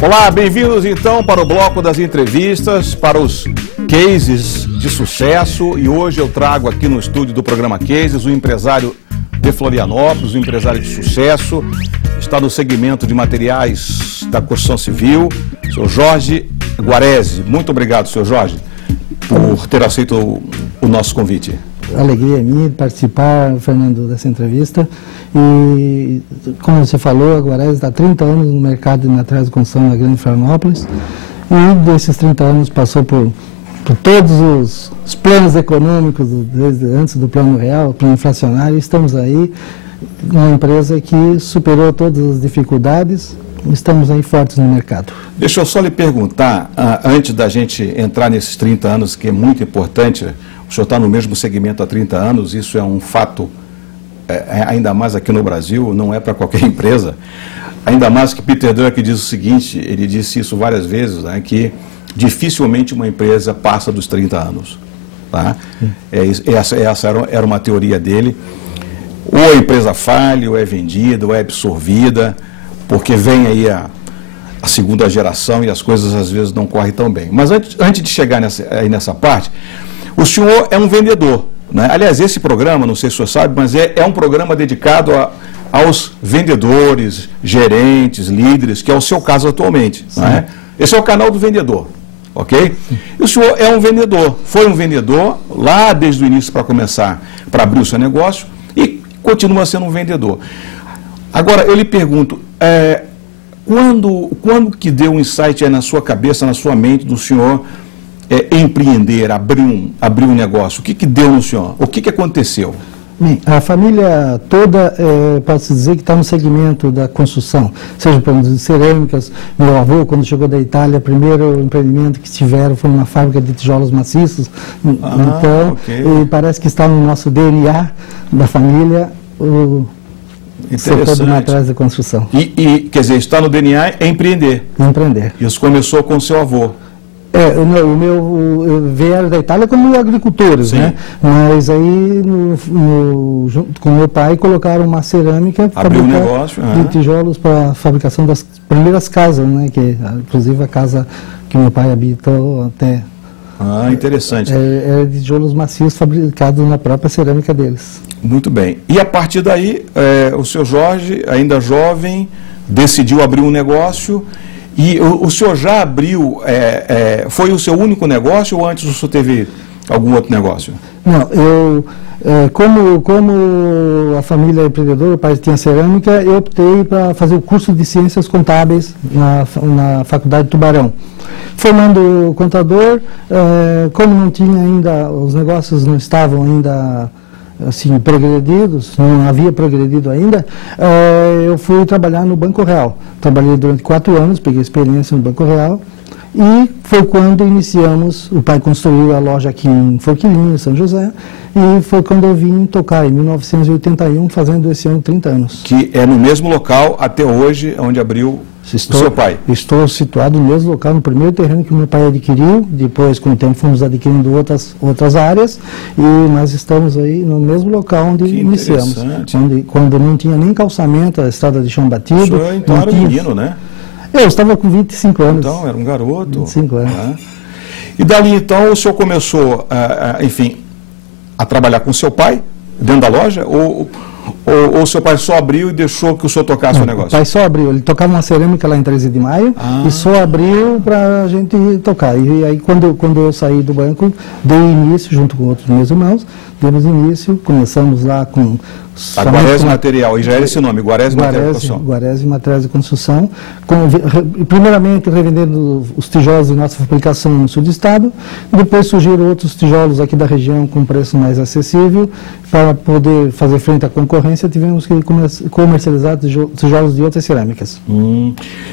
Olá, bem-vindos então para o bloco das entrevistas, para os cases de sucesso. E hoje eu trago aqui no estúdio do programa Cases um empresário de Florianópolis, um empresário de sucesso, está no segmento de materiais da construção civil, o senhor Jorge Guarese. Muito obrigado, senhor Jorge, por ter aceito o nosso convite. Alegria minha de participar, Fernando, dessa entrevista. E, como você falou, a Guarese está há 30 anos no mercado de materiais de construção na Grande Florianópolis. E desses 30 anos passou por todos os planos econômicos, desde antes do plano real, plano inflacionário. Estamos aí, uma empresa que superou todas as dificuldades. Estamos aí fortes no mercado. Deixa eu só lhe perguntar, antes da gente entrar nesses 30 anos, que é muito importante. O senhor está no mesmo segmento há 30 anos, isso é um fato, ainda mais aqui no Brasil, não é para qualquer empresa. Ainda mais que Peter Drucker diz o seguinte, ele disse isso várias vezes, né, que dificilmente uma empresa passa dos 30 anos. Tá? Essa era uma teoria dele. Ou a empresa falha, ou é vendida, ou é absorvida, porque vem aí a segunda geração e as coisas às vezes não correm tão bem. Mas antes de chegar nessa parte, o senhor é um vendedor, né? Aliás, esse programa, não sei se o senhor sabe, mas é um programa dedicado aos vendedores, gerentes, líderes, que é o seu caso atualmente. Né? Esse é o canal do vendedor, ok? E o senhor é um vendedor, foi um vendedor lá desde o início para começar, para abrir o seu negócio e continua sendo um vendedor. Agora, eu lhe pergunto, quando que deu um insight aí na sua cabeça, na sua mente do senhor empreender, abrir um negócio? O que deu no senhor? O que aconteceu? Bem, a família toda, pode-se dizer que está no segmento da construção, seja para cerâmicas. Meu avô, quando chegou da Itália, o primeiro empreendimento que tiveram foi uma fábrica de tijolos maciços. Então, okay. Parece que está no nosso DNA da família, o setor de materiais de construção. E, quer dizer, está no DNA é empreender. Empreender. Isso começou com o seu avô. Vieram da Itália como agricultores, né? Mas aí, junto com meu pai, colocaram uma cerâmica abriu um negócio de tijolos para a fabricação das primeiras casas, né? Que, inclusive a casa que meu pai habitou até... interessante. Era de tijolos macios fabricados na própria cerâmica deles. Muito bem. E a partir daí, o senhor Jorge, ainda jovem, decidiu abrir um negócio. E o senhor já abriu, foi o seu único negócio ou antes o senhor teve algum outro negócio? Não, como a família é empreendedora, o pai tinha cerâmica, eu optei para fazer o curso de Ciências Contábeis na Faculdade de Tubarão. Formando contador, como não tinha ainda, os negócios não estavam ainda assim, progredidos, não havia progredido ainda, eu fui trabalhar no Banco Real. Trabalhei durante 4 anos, peguei experiência no Banco Real, e foi quando iniciamos, o pai construiu a loja aqui em Forquilinha, São José, e foi quando eu vim tocar, em 1981, fazendo esse ano 30 anos. Que é no mesmo local, até hoje, onde abriu o seu pai? Estou situado no mesmo local, no primeiro terreno que meu pai adquiriu, depois com o tempo fomos adquirindo outras áreas, e nós estamos aí no mesmo local onde iniciamos. Quando não tinha nem calçamento, a estrada de chão batido. O senhor então era menino, né? Eu estava com 25 anos. Então, era um garoto. 25 anos. E dali então o senhor começou, enfim, a trabalhar com seu pai, dentro da loja, ou o seu pai só abriu e deixou que o senhor tocasse o negócio? O pai só abriu, ele tocava uma cerâmica lá em 13 de maio e só abriu para a gente tocar. E aí quando eu saí do banco, dei início, junto com outros meus irmãos, demos início, começamos lá com... A Guarese Material, e já era esse nome, Guarese Material de Construção. Guarese Materiais de Construção, primeiramente revendendo os tijolos de nossa fabricação no sul do estado, depois surgiram outros tijolos aqui da região com preço mais acessível. Para poder fazer frente à concorrência, tivemos que comercializar tijolos de outras cerâmicas.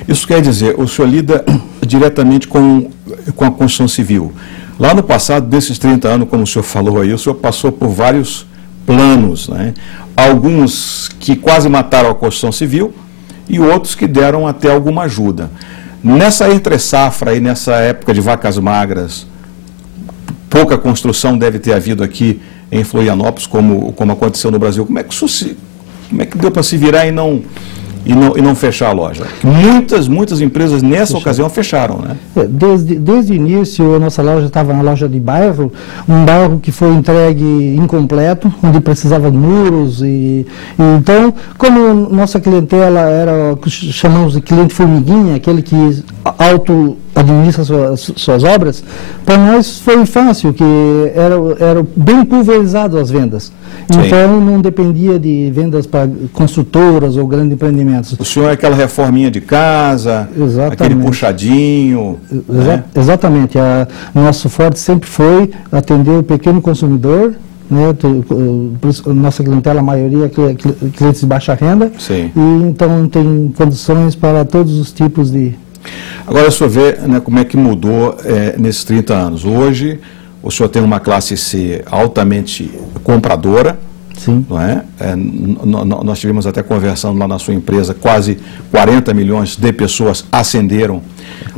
Isso quer dizer, o senhor lida diretamente com a construção civil. Lá no passado, desses 30 anos, como o senhor falou aí, o senhor passou por vários planos, né? Alguns que quase mataram a construção civil e outros que deram até alguma ajuda. Nessa entre-safra aí, nessa época de vacas magras, pouca construção deve ter havido aqui em Florianópolis, como aconteceu no Brasil. Como é que deu para se virar e não e não fechar a loja? Muitas empresas nessa ocasião fecharam, né? Desde o início, a nossa loja estava na loja de bairro, um bairro que foi entregue incompleto, onde precisava de muros. Então, como nossa clientela era o que chamamos de cliente formiguinha, aquele que auto-administra suas obras, para nós foi fácil, que era bem pulverizado as vendas. Sim. Então, não dependia de vendas para construtoras ou grandes empreendimentos. O senhor é aquela reforminha de casa, Exatamente. Aquele puxadinho. Né? Exatamente. Nosso forte sempre foi atender o pequeno consumidor, né? Nossa clientela, a maioria, clientes de baixa renda. Sim. E então tem condições para todos os tipos de... Agora, o senhor vê, né, como é que mudou nesses 30 anos. Hoje, o senhor tem uma classe C altamente compradora. Sim. Não é? Nós tivemos até conversando lá na sua empresa, quase 40 milhões de pessoas ascenderam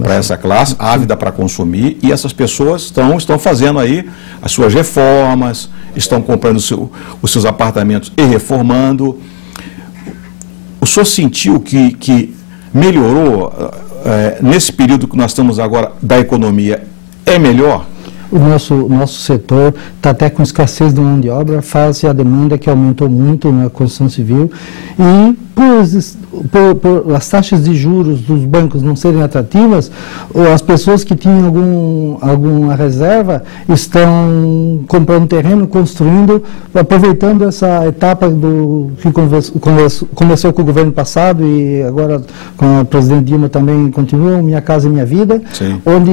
para essa classe, ávida para consumir, e essas pessoas estão fazendo aí as suas reformas, estão comprando os seus apartamentos e reformando. O senhor sentiu que melhorou nesse período que nós estamos agora da economia? É melhor? O nosso setor está até com escassez de mão de obra, face à demanda que aumentou muito na construção civil, e por as taxas de juros dos bancos não serem atrativas, as pessoas que tinham alguma reserva estão comprando terreno, construindo, aproveitando essa etapa que começou com o governo passado e agora com o presidente Dilma também continua, Minha Casa Minha Vida. Sim. Onde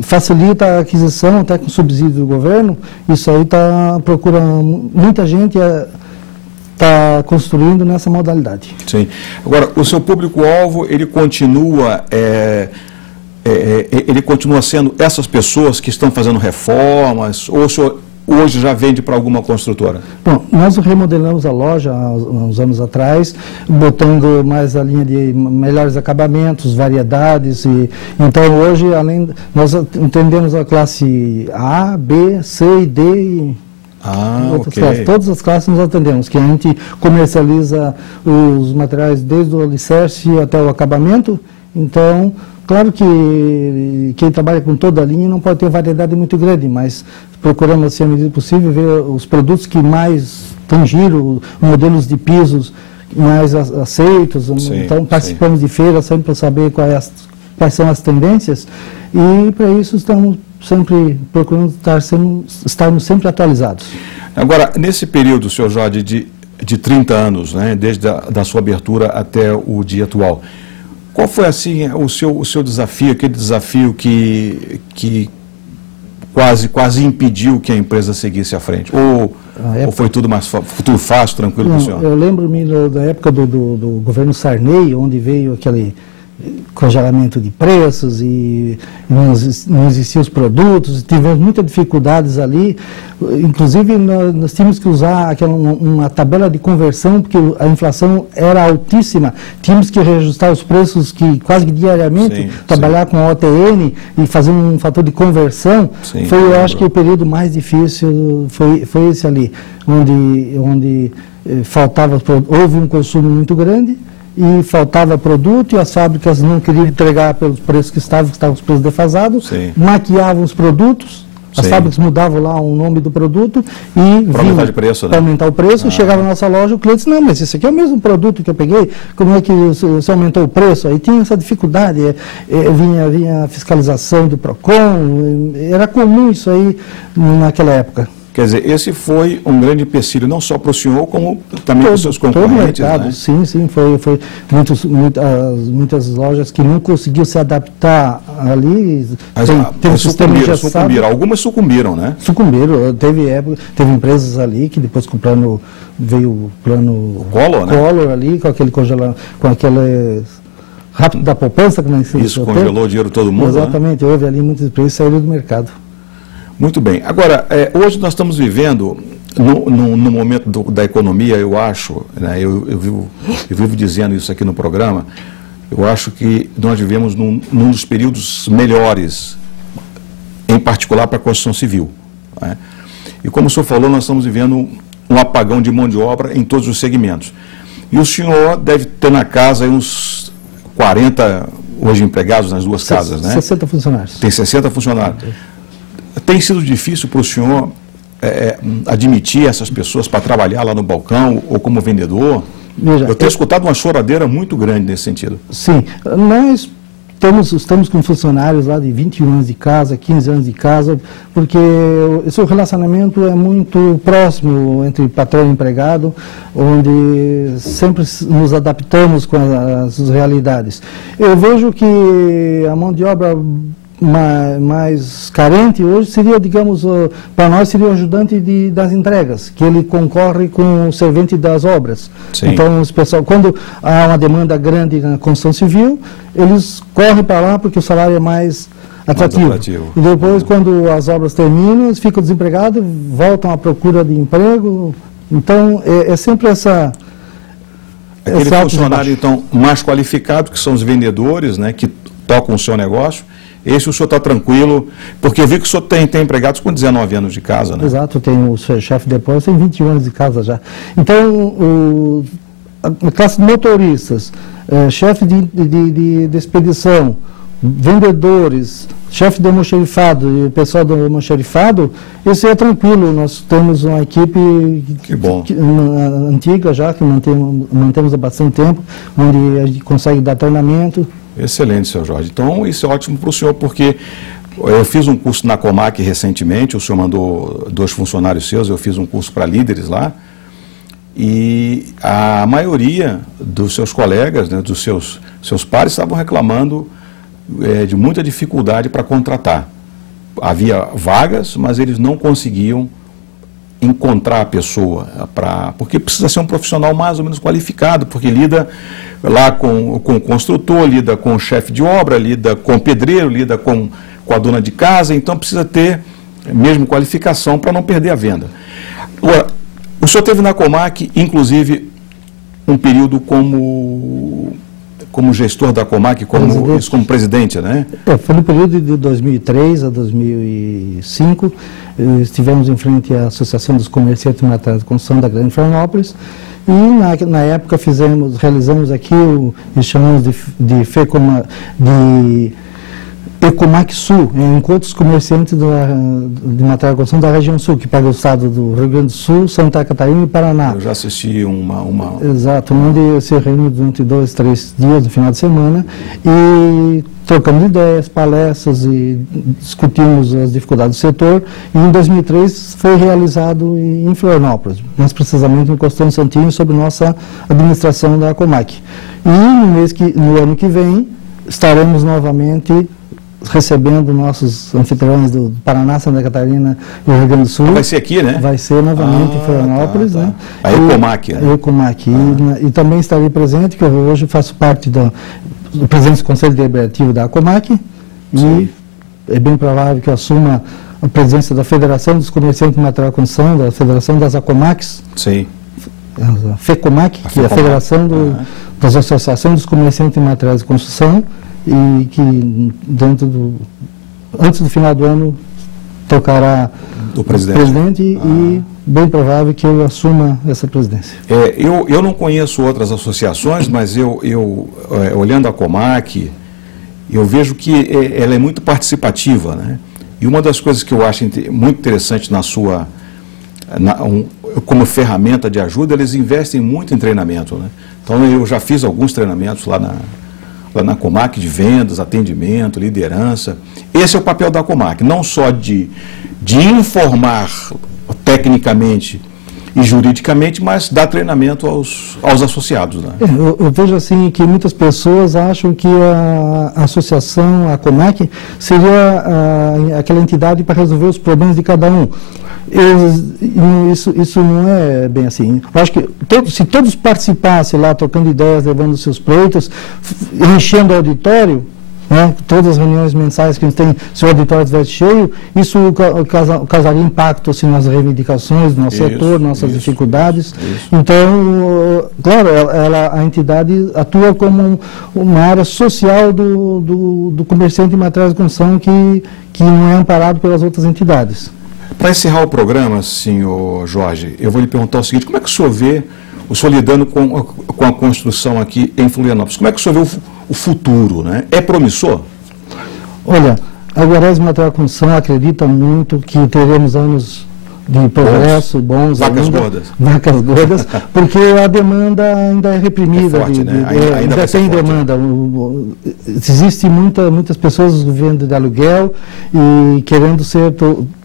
facilita a aquisição, até com subsídio do governo. Isso aí está procurando, muita gente está construindo nessa modalidade. Sim. Agora, o seu público-alvo, ele continua sendo essas pessoas que estão fazendo reformas, ou o senhor hoje já vende para alguma construtora? Bom, nós remodelamos a loja há uns anos atrás, botando mais a linha de melhores acabamentos, variedades. Então, hoje, nós entendemos a classe A, B, C e D. Ok. Todas as classes nós atendemos, que a gente comercializa os materiais desde o alicerce até o acabamento. Então, claro que quem trabalha com toda a linha não pode ter variedade muito grande, mas procuramos, assim, à medida possível, ver os produtos que mais têm giro, modelos de pisos mais aceitos. Sim, então, participamos de feiras sempre para saber quais são as tendências, e para isso estamos sempre procurando estarmos sempre atualizados. Agora, nesse período, senhor Jorge, de 30 anos, né, desde da sua abertura até o dia atual, qual foi, assim, o seu desafio, aquele desafio que quase impediu que a empresa seguisse à frente? Ou foi tudo fácil, tranquilo para o senhor? Eu lembro-me da época do governo Sarney, onde veio aquele congelamento de preços e não existiam os produtos, tivemos muitas dificuldades ali, inclusive nós tínhamos que usar uma tabela de conversão, porque a inflação era altíssima, tínhamos que reajustar os preços quase que diariamente, trabalhar com a OTN e fazer um fator de conversão. Eu acho que o período mais difícil foi esse ali, onde houve um consumo muito grande, e faltava produto, e as fábricas não queriam entregar pelos preços que estavam os preços defasados, maquiavam os produtos, as fábricas mudavam lá o nome do produto e para aumentar de preço, né? Para aumentar o preço, chegava na nossa loja, o cliente disse, não, mas esse aqui é o mesmo produto que eu peguei, como é que você aumentou o preço? Aí tinha essa dificuldade, vinha a fiscalização do PROCON, era comum isso aí naquela época. Quer dizer, esse foi um grande empecilho, não só para o senhor, como também para os seus concorrentes. Todo o mercado, né? Sim, foi muitas lojas que não conseguiram se adaptar ali. Sucumbiram, algumas sucumbiram, né? Sucumbiram, teve empresas ali que depois com o plano, veio o plano Collor ali, com aquele rápido da poupança. Isso congelou o dinheiro de todo mundo. Exatamente, houve ali muitas empresas que saíram do mercado. Muito bem. Agora, hoje nós estamos vivendo, no momento da economia, eu acho, né, eu vivo dizendo isso aqui no programa, eu acho que nós vivemos num dos períodos melhores, em particular para a construção civil. Né? E como o senhor falou, nós estamos vivendo um apagão de mão de obra em todos os segmentos. E o senhor deve ter na casa aí uns 40 hoje empregados nas duas casas, né? 60 funcionários. Tem 60 funcionários. Tem sido difícil para o senhor admitir essas pessoas para trabalhar lá no balcão ou como vendedor? Veja, eu tenho escutado uma choradeira muito grande nesse sentido. Sim, nós estamos com funcionários lá de 21 anos de casa, 15 anos de casa, porque esse relacionamento é muito próximo entre patrão e empregado, onde sempre nos adaptamos com as realidades. Eu vejo que a mão de obra mais carente hoje seria, digamos, para nós seria o ajudante das entregas, que ele concorre com o servente das obras. Sim. Então, os pessoal, quando há uma demanda grande na construção civil, eles correm para lá porque o salário é mais atrativo. E depois, quando as obras terminam, eles ficam desempregados, voltam à procura de emprego. Então, é sempre essa... Aquele funcionário, então, mais qualificado, que são os vendedores, né, que tocam o seu negócio. Esse o senhor está tranquilo, porque eu vi que o senhor tem empregados com 19 anos de casa, né? Exato, tem o chefe de depósito, tem 21 anos de casa já. Então, a classe de motoristas, chefe de expedição, vendedores, chefe do almoxarifado e pessoal do almoxarifado, isso é tranquilo. Nós temos uma equipe antiga já, que mantemos há bastante tempo, onde a gente consegue dar treinamento. Excelente, seu Jorge. Então, isso é ótimo para o senhor, porque eu fiz um curso na Comac recentemente, o senhor mandou 2 funcionários seus, eu fiz um curso para líderes lá, e a maioria dos seus colegas, né, dos seus pares, estavam reclamando de muita dificuldade para contratar. Havia vagas, mas eles não conseguiam encontrar a pessoa, porque precisa ser um profissional mais ou menos qualificado, porque lida lá com o construtor, lida com o chefe de obra, lida com o pedreiro, lida com a dona de casa, então precisa ter mesmo qualificação para não perder a venda. Agora, o senhor teve na Comac, inclusive, um período como gestor da Comac, como presidente, né? Foi no período de 2003 a 2005, estivemos em frente à Associação dos Comerciantes de Materiais de Construção da Grande Florianópolis, e na época realizamos aqui o que chamamos de Ecomac Sul, encontros comerciantes de material de construção da região sul, que pega o estado do Rio Grande do Sul, Santa Catarina e Paraná. Eu já assisti uma... Exato, onde se reúne durante 2, 3 dias no final de semana e trocamos ideias, palestras e discutimos as dificuldades do setor. E em 2003 foi realizado em Florianópolis, mais precisamente no Costão Santinho, sob nossa administração da Comac. E no ano que vem estaremos novamente recebendo nossos anfitriões do Paraná, Santa Catarina e Rio Grande do Sul. Vai ser aqui, né? Vai ser novamente em Florianópolis, né? A Ecomac, né? A Ecomac. E também estarei presente, que eu hoje faço parte do presidente do Conselho Deliberativo da Ecomac. E é bem provável que eu assuma a presidência da Federação dos Comerciantes de Material de Construção, da Federação das Acomacs. Sim. A FECOMAC, que é a Federação das Associações dos Comerciantes de Materiais de Construção, e que antes do final do ano tocará o presidente e bem provável que eu assuma essa presidência. Eu não conheço outras associações, mas olhando a Comac, eu vejo que ela é muito participativa, né? E uma das coisas que eu acho muito interessante como ferramenta de ajuda, eles investem muito em treinamento, né? Então eu já fiz alguns treinamentos lá na Comac, de vendas, atendimento, liderança. Esse é o papel da Comac, não só de informar tecnicamente e juridicamente, mas dar treinamento aos associados, né? Eu vejo assim que muitas pessoas acham que a associação, a Comac, seria aquela entidade para resolver os problemas de cada um. Isso não é bem assim. Eu acho que se todos participassem lá, trocando ideias, levando seus pleitos, enchendo o auditório, né, todas as reuniões mensais que a gente tem, se o auditório estivesse cheio, isso causaria impacto assim, nas reivindicações do nosso setor, nossas dificuldades. Então, claro, a entidade atua como uma área social do comerciante de materiais de construção que não é amparado pelas outras entidades. Para encerrar o programa, senhor Jorge, eu vou lhe perguntar o seguinte: como é que o senhor vê o senhor lidando com a construção aqui em Florianópolis. Como é que o senhor vê o futuro, né? É promissor? Olha, a Guarelhas Material Construção acredita muito que teremos anos de progresso bons. Vacas gordas. Vacas gordas, porque a demanda ainda é reprimida. É forte, né? Ainda tem demanda. Existem muitas pessoas vivendo de aluguel e querendo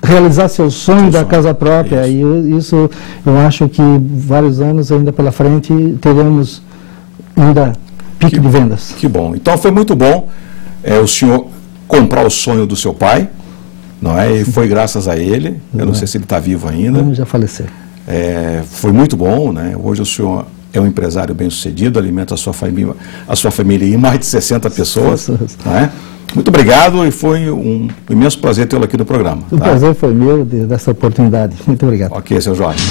realizar seu sonho da casa própria. E isso eu acho que vários anos ainda pela frente teremos ainda pique de vendas. Que bom. Então foi muito bom o senhor comprar o sonho do seu pai. Não é? E foi graças a ele, eu não sei se ele está vivo ainda. Não, já faleceu. Foi muito bom, né? Hoje o senhor é um empresário bem-sucedido, alimenta a sua família e mais de 60 pessoas. Não é? Muito obrigado e foi um imenso prazer tê-lo aqui no programa. O prazer foi meu dessa oportunidade. Muito obrigado. Ok, seu Jorge.